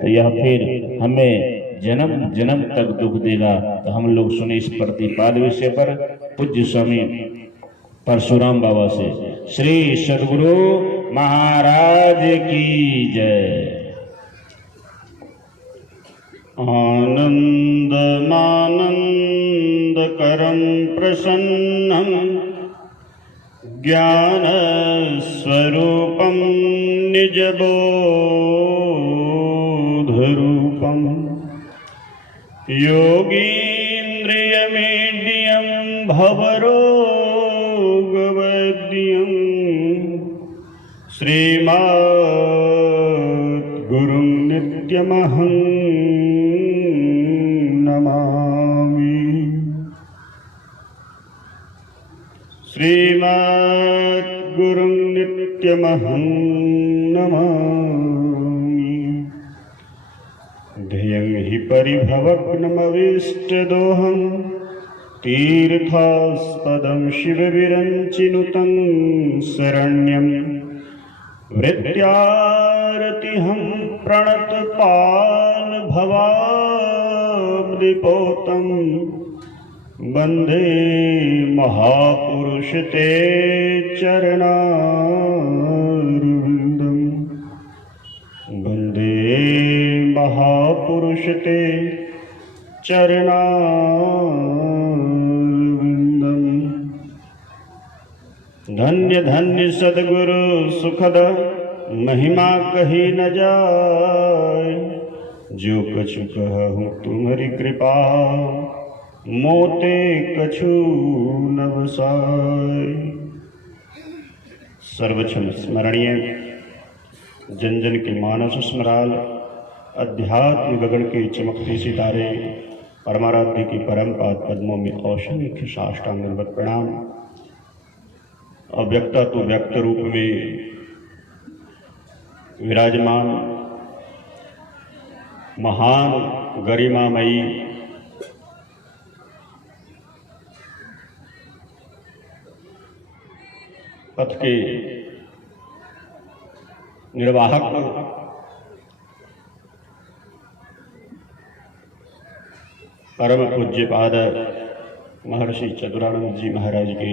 तो यह फिर हमें जन्म जन्म तक दुख देगा। तो हम लोग सुने इस प्रतिपाद विषय पर पूज्य स्वामी परशुराम बाबा से। श्री सद्गुरु महाराज की जय। आनंद मानंद करम प्रसन्नम ज्ञान स्वरूपम निज बोध रूपम योगीन्द्रियमीड्यं भवरोगवैद्यं श्रीमद्गुरुं नित्यमहं नमामि। श्रीमद्गुरुं नित्यमहं नमामि। ध्येयं हि परिभवग्नमविष्टदोहं तीर्थास्पदं शिवविरञ्चिनुतं शरण्यं वृत्यारतिहं प्रणतपालभवाब्धिपोतं वन्दे महापुरुष ते चरणारविन्दं। वन्दे महापुरुष ते चरणारविन्दं। धन्य धन्य सद्गुरु सुखद महिमा कही न जाय। जो कछु कहूँ तुम्हारी कृपा मोते कछु न बसाय। सर्वक्षम स्मरणीय जन जन के मानस स्मराल अध्यात्म गगन के चमकते सितारे परमाराध्य की परम पाद पद्मों में असंख्य साष्टांग दंडवत प्रणाम। अव्यक्ता तो व्यक्त रूप में विराजमान महान गरिमामयी पथ के निर्वाहक परम पूज्यपाद महर्षि चतुरानंद जी महाराज के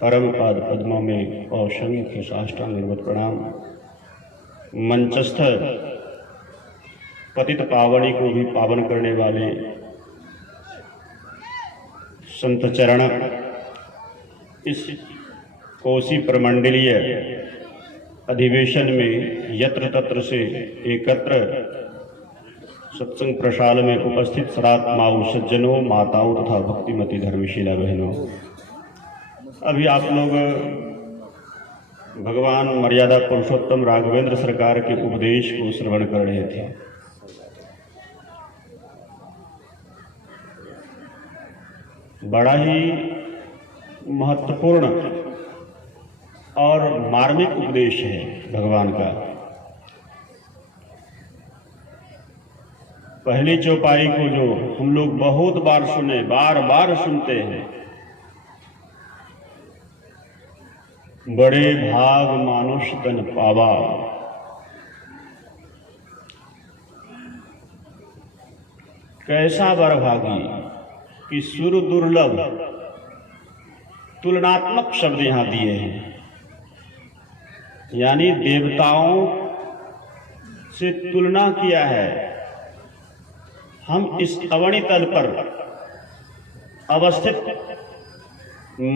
परम पाद पद्मों में असंख्य साष्टांग दंडवत प्रणाम। मंचस्थ पतित पावनी को भी पावन करने वाले संत चरण इस कोसी प्रमंडलीय अधिवेशन में यत्र तत्र से एकत्र सत्संग प्रशाल में उपस्थित सदात्माओं सज्जनों माताओं तथा भक्तिमती धर्मशीला बहनों, अभी आप लोग भगवान मर्यादा पुरुषोत्तम राघवेंद्र सरकार के उपदेश को श्रवण कर रहे थे। बड़ा ही महत्वपूर्ण और मार्मिक उपदेश है भगवान का। पहली चौपाई को जो हम लोग बहुत बार सुने, बार बार सुनते हैं, बड़े भाग मानुष तन पावा। कैसा बरभागी कि सुर दुर्लभ तुलनात्मक शब्द यहां दिए हैं, यानी देवताओं से तुलना किया है। हम इस अवनी तल पर अवस्थित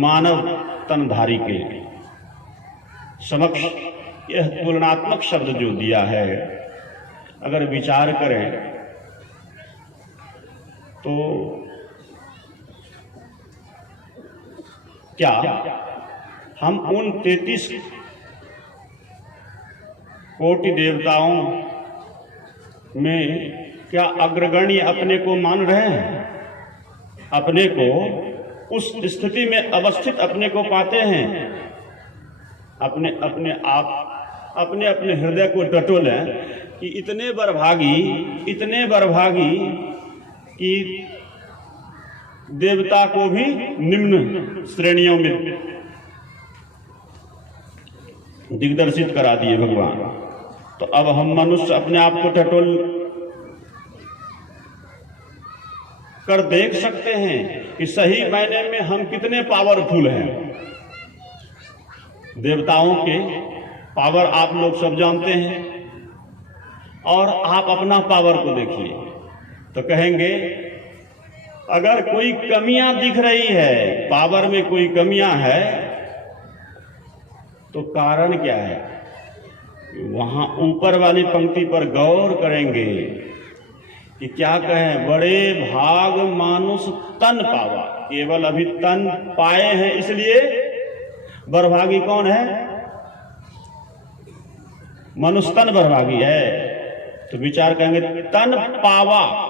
मानव तनधारी के समक्ष यह तुलनात्मक शब्द जो दिया है, अगर विचार करें तो क्या हम उन 33 कोटि देवताओं में क्या अग्रगण्य अपने को मान रहे हैं? अपने को उस स्थिति में अवस्थित अपने को पाते हैं? अपने अपने हृदय को टटोलें कि इतने बरभागी कि देवता को भी निम्न श्रेणियों में दिग्दर्शित करा दिए भगवान। तो अब हम मनुष्य अपने आप को टटोल कर देख सकते हैं कि सही मायने में हम कितने पावरफुल हैं। देवताओं के पावर आप लोग सब जानते हैं, और आप अपना पावर को देखिए तो कहेंगे अगर कोई कमियां दिख रही है, पावर में कोई कमियां है, तो कारण क्या है? वहां ऊपर वाली पंक्ति पर गौर करेंगे कि क्या कहें, बड़े भाग मानुष तन पावा। केवल अभी तन पाए हैं, इसलिए बड़भागी कौन है? मनुष्य तन बड़भागी है। तो विचार करेंगे, तन पावा,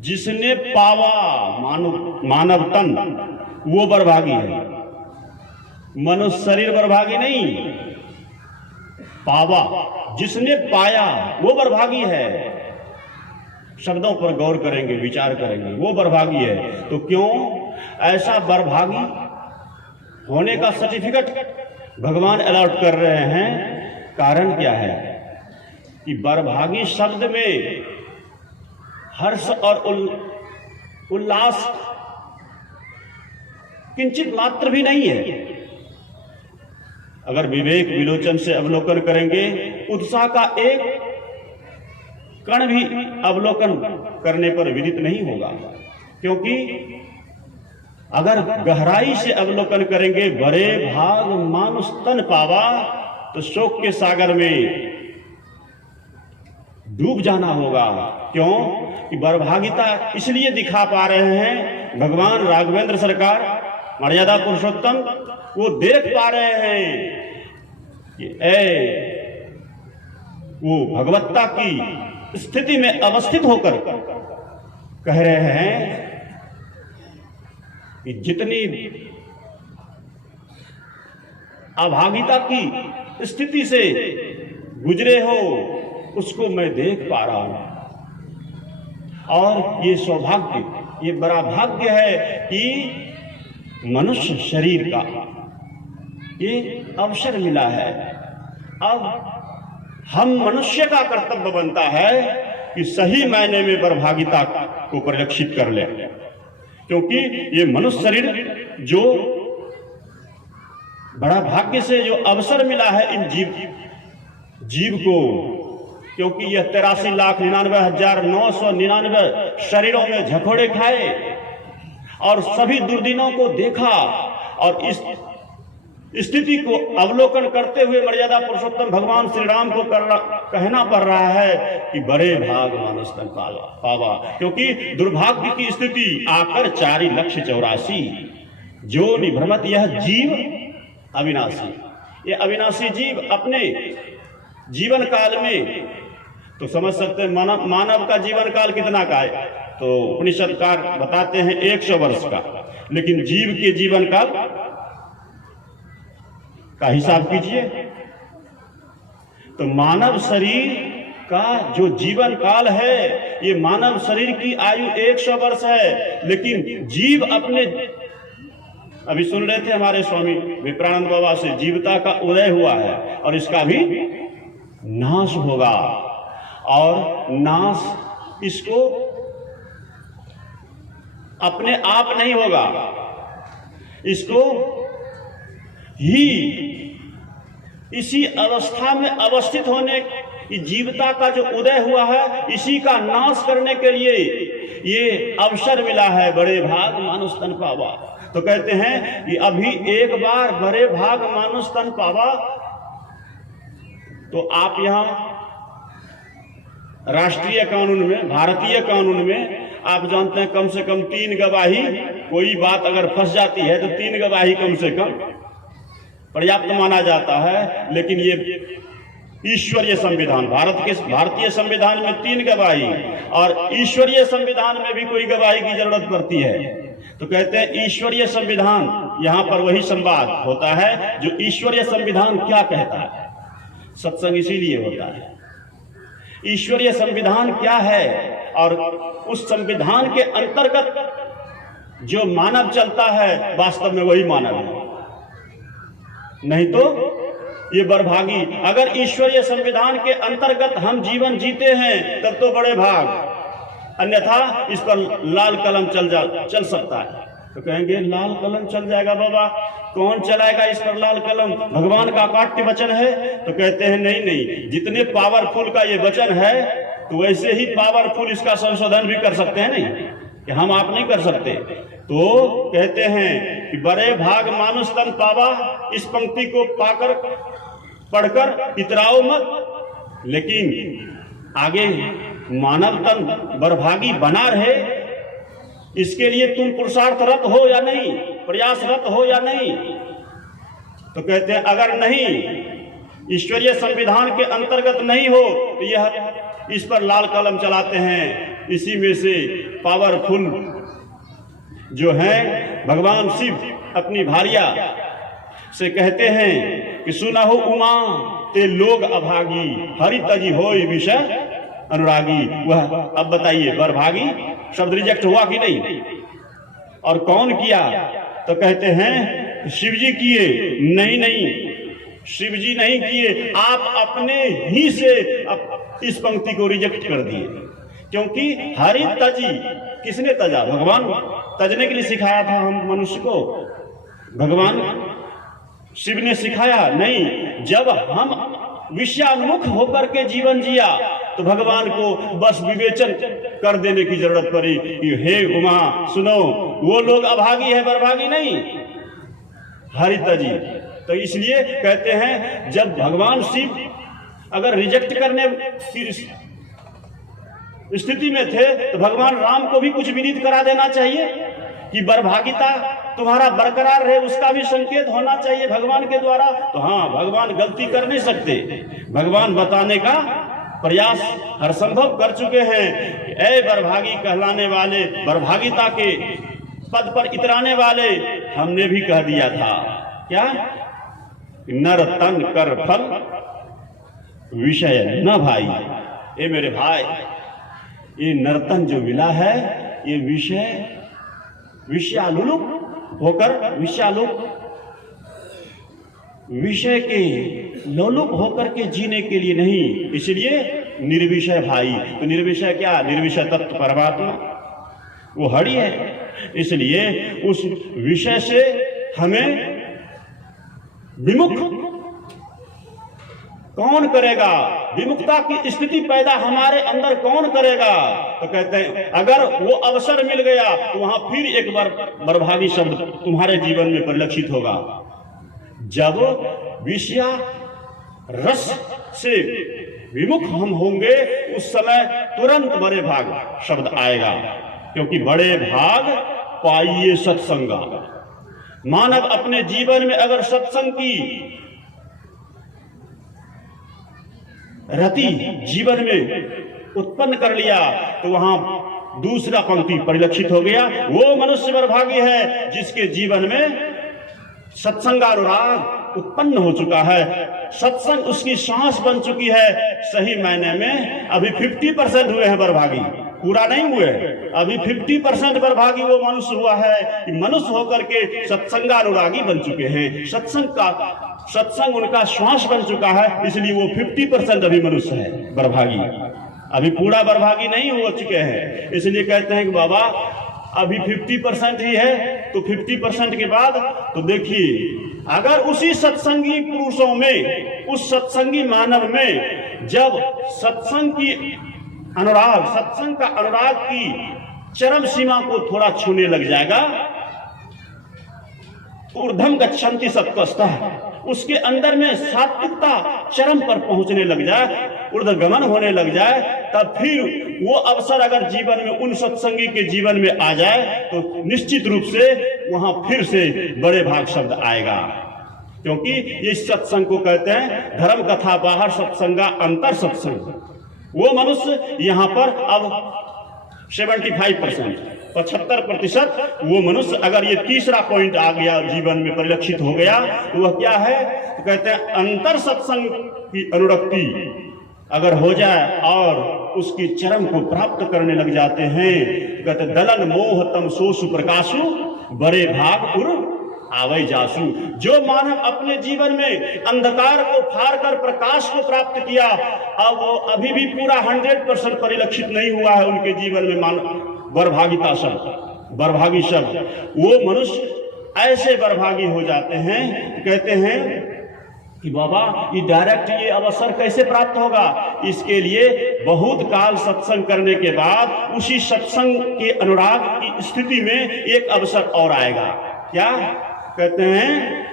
जिसने पावा मानव तन, वो बड़भागी है। मनुष्य शरीर बड़भागी नहीं, पावा, जिसने पाया वो बड़भागी है। शब्दों पर गौर करेंगे, विचार करेंगे, वो बड़भागी है। तो क्यों ऐसा बड़भागी होने का सर्टिफिकेट भगवान अलॉट कर रहे हैं? कारण क्या है कि बड़भागी शब्द में हर्ष और उल्लास किंचित मात्र भी नहीं है। अगर विवेक विलोचन से अवलोकन करेंगे, उत्साह का एक कण भी अवलोकन करने पर विदित नहीं होगा। क्योंकि अगर गहराई से अवलोकन करेंगे, बड़े भाग मानुष तन पावा, तो शोक के सागर में डूब जाना होगा। क्यों कि बड़भागिता इसलिए दिखा पा रहे हैं भगवान राघवेंद्र सरकार, मर्यादा पुरुषोत्तम, वो देख पा रहे हैं कि वो भगवत्ता की स्थिति में अवस्थित होकर कह रहे हैं कि जितनी अभागिता की स्थिति से गुजरे हो, उसको मैं देख पा रहा हूं। और ये सौभाग्य, ये बड़ा भाग्य है कि मनुष्य शरीर का ये अवसर मिला है। अब हम मनुष्य का कर्तव्य बनता है कि सही मायने में बड़भागिता को परिलक्षित कर ले। क्योंकि ये मनुष्य शरीर जो बड़ा भाग्य से जो अवसर मिला है इन जीव को, क्योंकि यह 83,99,999 शरीरों में झकोड़े खाए और सभी दुर्दिनों को देखा, और इस स्थिति को अवलोकन करते हुए मर्यादा पुरुषोत्तम भगवान श्री राम को कहना पड़ रहा है कि बड़े भाग मानुष तन पावा। क्योंकि दुर्भाग्य की स्थिति आकर 4,84,000 जो निभ्रमत यह जीव अविनाशी, ये अविनाशी जीव अपने जीवन काल में, तो समझ सकते हैं मानव का जीवन काल कितना का है, तो उपनिषदकार बताते हैं 100 वर्ष का। लेकिन जीव के जीवन काल का हिसाब कीजिए, तो मानव शरीर का जो जीवन काल है, ये मानव शरीर की आयु 100 वर्ष है। लेकिन जीव अपने, अभी सुन रहे थे हमारे स्वामी विप्रानंद बाबा से, जीवता का उदय हुआ है और इसका भी नाश होगा। और नाश इसको अपने आप नहीं होगा, इसको ही इसी अवस्था में अवस्थित होने, जीवता का जो उदय हुआ है, इसी का नाश करने के लिए ये अवसर मिला है। बड़े भाग मानुष तन पावा। तो कहते हैं कि अभी एक बार बड़े भाग मानुष तन पावा, तो आप यहां राष्ट्रीय कानून में, भारतीय कानून में आप जानते हैं कम से कम 3 गवाही, कोई बात अगर फंस जाती है तो 3 गवाही कम से कम पर्याप्त माना जाता है। लेकिन ये ईश्वरीय संविधान, भारतीय संविधान में 3 गवाही, और ईश्वरीय संविधान में भी कोई गवाही की जरूरत पड़ती है। तो कहते हैं ईश्वरीय संविधान, यहां पर वही संवाद होता है जो ईश्वरीय संविधान क्या कहता है। सत्संग इसीलिए होता है। ईश्वरीय संविधान क्या है, और उस संविधान के अंतर्गत जो मानव चलता है, वास्तव में वही मानव है। नहीं तो ये बरभागी। अगर ईश्वरीय संविधान के अंतर्गत हम जीवन जीते हैं तब तो बड़े भाग, अन्यथा इस पर लाल कलम चल सकता है। तो कहेंगे लाल कलम चल जाएगा बाबा, कौन चलाएगा इस पर लाल कलम? भगवान का अकाट्य वचन है। तो कहते हैं नहीं नहीं, जितने पावरफुल का ये वचन है तो वैसे ही पावरफुल इसका संशोधन भी कर सकते हैं, नहीं कि हम आप नहीं कर सकते। तो कहते हैं कि बड़े भाग मानुष तन पावा, इस पंक्ति को पाकर पढ़कर इतराओ मत, लेकिन आगे मानव तन बरभागी बना रहे, इसके लिए तुम पुरुषार्थरत हो या नहीं, प्रयासरत हो या नहीं। तो कहते हैं अगर नहीं, ईश्वरीय संविधान के अंतर्गत नहीं हो तो यह इस पर लाल कलम चलाते हैं। इसी में से पावरफुल जो है भगवान शिव अपनी भारिया से कहते हैं कि सुना हो उमा ते लोग अभागी, हरि तजी हो विषय अनुरागी। वह अब बताइए बरभागी शब्द रिजेक्ट हुआ कि नहीं, और कौन किया? तो कहते हैं शिव जी किए। नहीं नहीं, शिव जी नहीं किए, आप अपने ही से इस पंक्ति को रिजेक्ट कर दिए। क्योंकि हरि तजी, किसने तजा? भगवान तजने के लिए सिखाया था हम मनुष्य को, भगवान शिव ने सिखाया नहीं। जब हम विषयान्मुख होकर के जीवन जिया तो भगवान को बस विवेचन कर देने की जरूरत पड़ी कि हे उमा सुनो, वो लोग अभागी है, बरभागी नहीं, हरितजी। तो इसलिए कहते हैं जब भगवान शिव अगर रिजेक्ट करने की स्थिति में थे तो भगवान राम को भी कुछ विदित करा देना चाहिए कि बरभागिता तुम्हारा बरकरार रहे, उसका भी संकेत होना चाहिए भगवान के द्वारा। तो हाँ, भगवान गलती कर नहीं सकते, भगवान बताने का प्रयास हर संभव कर चुके हैं। ऐ बरभागी कहलाने वाले, बरभागिता के पद पर इतराने वाले, हमने भी कह दिया था क्या? नर तन कर फल विषय न भाई। ये मेरे भाई, ये नर्तन जो विला है ये विषयालुलुप होकर, विषय के लोलुप होकर के जीने के लिए नहीं, इसलिए निर्विषय भाई। तो निर्विषय क्या? निर्विषय तत्व परमात्मा, वो हरि है। इसलिए उस विषय से हमें विमुख कौन करेगा? विमुखता की स्थिति पैदा हमारे अंदर कौन करेगा? तो कहते हैं अगर वो अवसर मिल गया तो वहां फिर एक बार बरभागी शब्द तुम्हारे जीवन में परिलक्षित होगा। जब विषया रस से विमुख हम होंगे उस समय तुरंत बड़े भाग शब्द आएगा, क्योंकि बड़े भाग पाइए सत्संगा। मानव अपने जीवन में अगर सत्संग की रति जीवन में उत्पन्न कर लिया तो वहां दूसरा पंक्ति परिलक्षित हो गया। वो मनुष्य बरभागी है जिसके जीवन में सत्संगानुराग उत्पन्न हो चुका है, सत्संग उसकी सांस बन चुकी है। सही मायने में अभी 50% हुए हैं बरभागी, पूरा नहीं हुए। अभी 50% बरभागी वो मनुष्य हुआ है कि मनुष्य होकर के सत्संगानुरागी बन चुके हैं। सत्संग उनका श्वास बन चुका है, इसलिए वो 50% अभी मनुष्य है बरभागी, अभी पूरा बरभागी नहीं हो चुके हैं। इसलिए कहते हैं कि बाबा अभी 50% ही है, तो 50% के बाद तो देखिए अगर उसी सत्संगी पुरुषों में, उस सत्संगी मानव में जब सत्संग की अनुराग, सत्संग का अनुराग की चरम सीमा को थोड़ा छूने लग जाएगा, ऊर्ध्वम गच्छन्ति सत्त्वस्तः, उसके अंदर में सात्विकता चरम पर पहुंचने लग जाए, ऊर्ध्वगमन होने लग जाए, तब फिर वो अवसर अगर जीवन में उन सत्संगी के जीवन में आ जाए तो निश्चित रूप से वहां फिर से बड़े भाग शब्द आएगा। क्योंकि इस सत्संग को कहते हैं धर्म कथा बाहर सत्संगा अंतर सत्संग। वो मनुष्य यहाँ पर अब 75%, 75% वो मनुष्य अगर ये तीसरा पॉइंट आ गया, जीवन में परिलक्षित हो गया, तो वह क्या है? तो कहते हैं अंतर सत्संग की अनुरक्ति अगर हो जाए और उसकी चरम को प्राप्त करने लग जाते हैं, कहते दलन मोह तम सोसु प्रकाशु बड़े भाग उर आवे जासु। जो मानव अपने जीवन में अंधकार को फाड़ कर प्रकाश को प्राप्त किया, अब वो अभी भी पूरा 100% परिलक्षित नहीं हुआ है उनके जीवन में बरभागिता शब्द, बरभागी शब्द, वो मनुष्य ऐसे बरभागी हो जाते हैं, कहते हैं कि बाबा ये डायरेक्ट ये अवसर कैसे प्राप्त होगा। इसके लिए बहुत काल सत्संग करने के बाद उसी सत्संग के अनुराग की स्थिति में एक अवसर और आएगा। क्या कहते हैं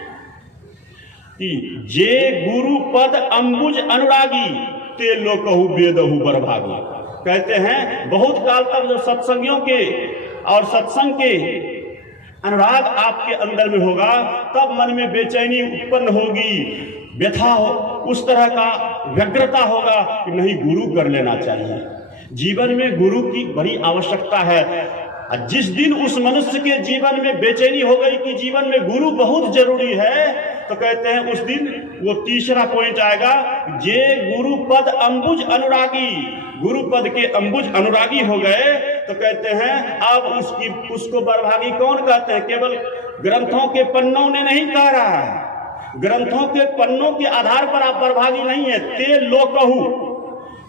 कि जे गुरु पद अंबुज अनुरागी ते लोकहु वेदहु बरभागी। कहते हैं बहुत काल तक जब सत्संगियों के और सत्संग के अनुराग आपके अंदर में होगा, तब मन में बेचैनी उत्पन्न होगी, व्यथा हो, उस तरह का व्यग्रता होगा कि नहीं गुरु कर लेना चाहिए। जीवन में गुरु की बड़ी आवश्यकता है। जिस दिन उस मनुष्य के जीवन में बेचैनी हो गई कि जीवन में गुरु बहुत जरूरी है, तो कहते हैं उस दिन वो तीसरा पॉइंट आएगा, जे गुरु पद अंबुज अनुरागी। गुरु पद के अंबुज अनुरागी हो गए तो कहते हैं अब उसको बरभागी कौन कहते हैं। केवल ग्रंथों के पन्नों ने नहीं कह रहा है, ग्रंथों के पन्नों के आधार पर आप बरभागी नहीं है। ते लोकहु,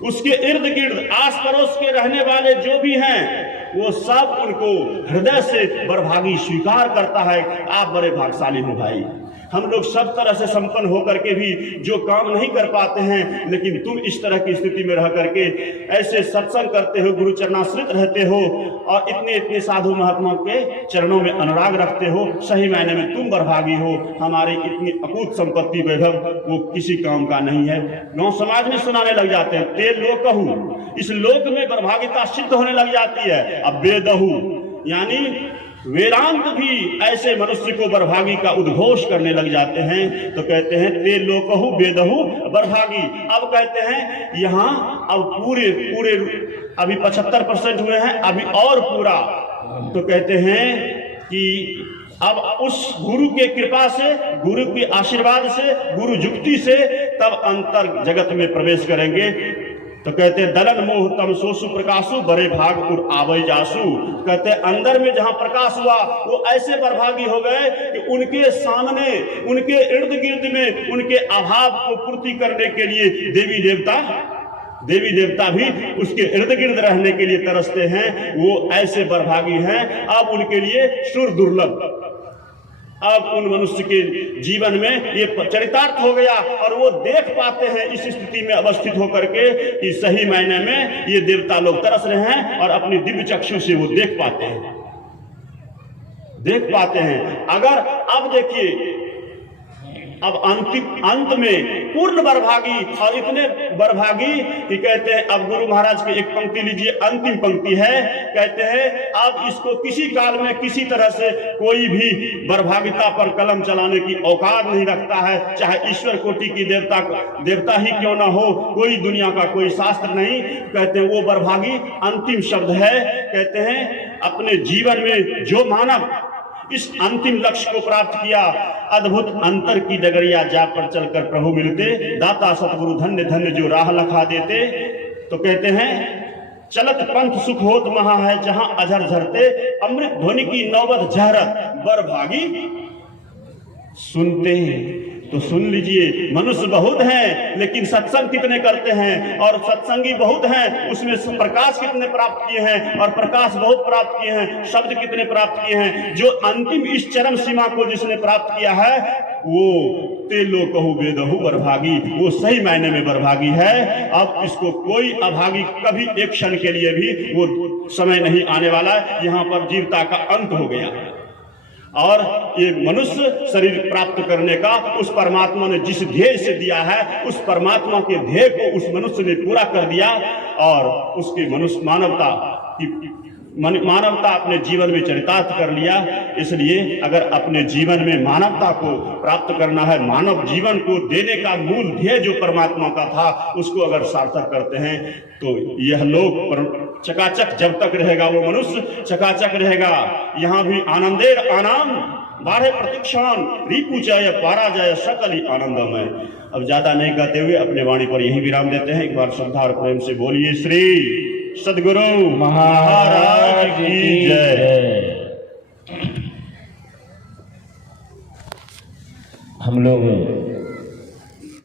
उसके इर्द गिर्द आस पड़ोस के रहने वाले जो भी हैं वो सब उनको हृदय से बरभागी स्वीकार करता है। आप बड़े भाग्यशाली हो भाई, हम लोग सब तरह से संपन्न होकर के भी जो काम नहीं कर पाते हैं, लेकिन तुम इस तरह की स्थिति में रह करके ऐसे सत्संग करते हो, गुरु चरणाश्रित रहते हो और इतने इतने साधु महात्माओं के चरणों में अनुराग रखते हो। सही मायने में तुम बरभागी हो। हमारी इतनी अकूत संपत्ति वैभव वो किसी काम का नहीं है। गांव समाज में सुनाने लग जाते हैं ते लोकहु, इस लोक में बरभागिता सिद्ध होने लग जाती है। अब वेदहु यानी वेदांत भी ऐसे मनुष्य को बरभागी का उद्घोष करने लग जाते हैं। तो कहते हैं ते लोकहु वेदहु बरभागी। अब कहते हैं यहाँ अब पूरे अभी 75% हुए हैं, अभी और पूरा। तो कहते हैं कि अब उस गुरु के कृपा से, गुरु के आशीर्वाद से, गुरु जुक्ति से तब अंतर जगत में प्रवेश करेंगे। तो कहते हैं दलन मोह तम सोसु प्रकाशु बड़े भाग उर आवै जासु। कहते हैं अंदर में जहां प्रकाश हुआ वो ऐसे बरभागी हो गए कि उनके सामने, उनके इर्द गिर्द में उनके अभाव को पूर्ति करने के लिए देवी देवता भी उसके इर्द गिर्द रहने के लिए तरसते हैं। वो ऐसे बरभागी हैं। अब उनके लिए सुर दुर्लभ। अब उन मनुष्य के जीवन में ये चरितार्थ हो गया और वो देख पाते हैं इस स्थिति में अवस्थित होकर के कि सही मायने में ये देवता लोग तरस रहे हैं और अपनी दिव्य चक्षु से वो देख पाते हैं। अगर अब देखिए अब अंत में पूर्ण बरभागी और इतने बरभागी कि कहते हैं अब गुरु महाराज की एक पंक्ति लीजिए, अंतिम पंक्ति है। कहते हैं अब इसको किसी काल में किसी तरह से कोई भी बरभागिता पर कलम चलाने की औकात नहीं रखता है, चाहे ईश्वर कोटि की देवता ही क्यों ना हो, कोई दुनिया का कोई शास्त्र नहीं। कहते हैं वो बरभागी अंतिम शब्द है। कहते हैं अपने जीवन में जो मानव इस अंतिम लक्ष्य को प्राप्त किया, अद्भुत अंतर की डगरिया जा पर चलकर प्रभु मिलते, दाता सतगुरु धन्य धन्य जो राह लखा देते। तो कहते हैं चलत पंथ सुख होत महा है जहां अजर झरते, अमृत ध्वनि की नौबत जहरत बरभागी सुनते हैं। तो सुन लीजिए, मनुष्य बहुत हैं लेकिन सत्संग कितने करते हैं, और सत्संगी बहुत हैं उसमें प्रकाश कितने प्राप्त किए हैं, और प्रकाश बहुत प्राप्त किए हैं, शब्द कितने प्राप्त किए हैं। जो अंतिम इस चरम सीमा को जिसने प्राप्त किया है वो ते लोकहु वेदहु बरभागी, वो सही मायने में बरभागी है। अब इसको कोई अभागी कभी एक क्षण के लिए भी वो समय नहीं आने वाला। यहाँ पर जीवता का अंत हो गया और ये मनुष्य शरीर प्राप्त करने का उस परमात्मा ने जिस ध्येय से दिया है, उस परमात्मा के ध्येय को उस मनुष्य ने पूरा कर दिया और उसकी मानवता अपने जीवन में चरितार्थ कर लिया। इसलिए अगर अपने जीवन में मानवता को प्राप्त करना है, मानव जीवन को देने का मूल ध्येय जो परमात्मा का था उसको अगर सार्थक करते हैं तो यह लोक चकाचक जब तक रहेगा, वो मनुष्य चकाचक रहेगा। यहाँ भी आनंदेर आनंद बारह प्रतिक्षण रिपु जय पारा जय सकल ही आनंदमय। अब ज्यादा नहीं कहते हुए अपने वाणी पर यही विराम देते हैं। एक बार श्रद्धा और प्रेम से बोलिए श्री सद्गुरु महाराज की जय। हम लोग